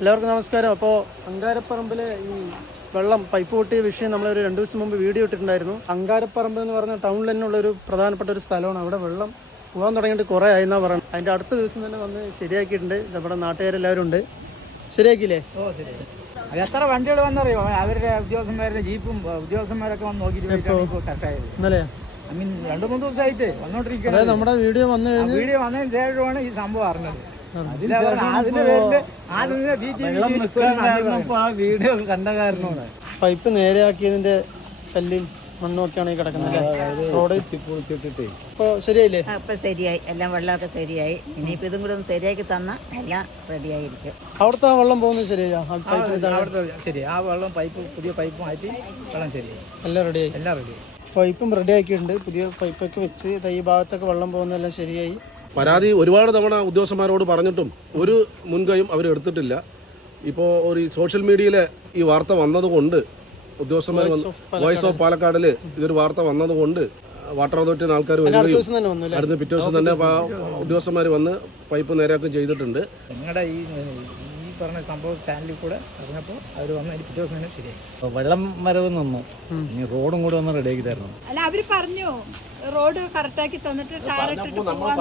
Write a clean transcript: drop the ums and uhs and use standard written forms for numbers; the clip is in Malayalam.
എല്ലാവർക്കും നമസ്കാരം. അപ്പോൾ അങ്കാരപ്പറമ്പിൽ ഈ വെള്ളം പൈപ്പ് പൊട്ടിയ വിഷയം നമ്മളൊരു 2 ദിവസം മുമ്പ് വീഡിയോ ഇട്ടിട്ടുണ്ടായിരുന്നു. അങ്കാരപ്പറമ്പ് എന്ന് പറഞ്ഞ ടൗണിൽ തന്നെ ഉള്ളൊരു പ്രധാനപ്പെട്ട ഒരു സ്ഥലമാണ്. അവിടെ വെള്ളം പോകാൻ തുടങ്ങിയിട്ട് കുറേ ആയെന്നാണ് പറയുന്നത്. അതിൻ്റെ അടുത്ത ദിവസം തന്നെ വന്ന് ശരിയാക്കിയിട്ടുണ്ട്. നമ്മുടെ നാട്ടുകാരെല്ലാവരും ഉണ്ട്. ശരിയാക്കിയില്ലേ? ശരി. അത് എത്ര വണ്ടികൾ വന്നറിയോ? അവരുടെ ഉദ്യോഗസ്ഥന്മാരുടെ ജീപ്പും ഉദ്യോഗസ്ഥന്മാരൊക്കെ വന്ന് നോക്കിയിട്ട് കറക്റ്റായത്. ഇന്നലെ ഐ മീൻ 2-3 ദിവസമായിട്ട് വന്നോണ്ടിരിക്കുന്നത്. നമ്മുടെ വീഡിയോ വന്നതിന് ശേഷമാണ് ഈ സംഭവം അറിഞ്ഞത്. വീഡിയോ കണ്ട കാരണമാണ് പൈപ്പ് നേരെയാക്കിയതിന്റെ കല്ലും മണ്ണും ഒക്കെയാണ് ഈ കിടക്കുന്നത്. റോഡ് പൊളിച്ചിട്ടിട്ടേ ഇപ്പോൾ ശരിയായില്ലേ? ഇപ്പൊ ശരിയായി, എല്ലാം വെള്ളമൊക്കെ ശരിയായി. ഇനിയിപ്പോ ഇതും കൂടെ ഒന്ന് ശരിയാക്കി തന്നാൽ എല്ലാം റെഡിയായിരിക്കും. അവിടുത്തെ ആ വെള്ളം പോകുന്നത് ശരിയാ? ശരി, ആ വെള്ളം പൈപ്പ് പുതിയ പൈപ്പ് മാറ്റി വെള്ളം ശരിയായി, എല്ലാം റെഡിയായി. എല്ലാം റെഡി. പൈപ്പും റെഡി ആക്കിയിട്ടുണ്ട്. പുതിയ പൈപ്പൊക്കെ വെച്ച് ഈ ഭാഗത്തൊക്കെ വെള്ളം പോകുന്നതെല്ലാം ശരിയായി. പരാതി ഒരുപാട് തവണ ഉദ്യോഗസ്ഥന്മാരോട് പറഞ്ഞിട്ടും ഒരു മുൻകൈയും അവരെടുത്തിട്ടില്ല. ഇപ്പോൾ ഒരു സോഷ്യൽ മീഡിയയിലെ ഈ വാർത്ത വന്നതുകൊണ്ട് ഉദ്യോഗസ്ഥന്മാർ വോയിസ് ഓഫ് പാലക്കാടിൽ ഇതൊരു വാർത്ത വന്നതുകൊണ്ട് വാട്ടർ അതോറിറ്റി ആൾക്കാർ വരികയും അടുത്ത പിറ്റേ ദിവസം തന്നെ ഉദ്യോഗസ്ഥന്മാർ വന്ന് പൈപ്പ് നേരെയാക്കുകയും ചെയ്തിട്ടുണ്ട്. നിങ്ങളുടെ ഈ പറഞ്ഞ സംഭവം ചാനലിൽ കൂടെ അറിഞ്ഞപ്പോൾ അവർ വന്ന് അതിന് പിറ്റേ ദിവസം തന്നെ ശരിയായി. വെള്ളം വരവ് നിന്നു. ഇനി റോഡും കൂടെ ഒന്ന് റെഡിയാക്കി തരണം. അല്ല, അവര് പറഞ്ഞു റോഡ് കറക്റ്റാക്കി തന്നിട്ട് ടാറിട്ടിട്ട് പോവാൻ.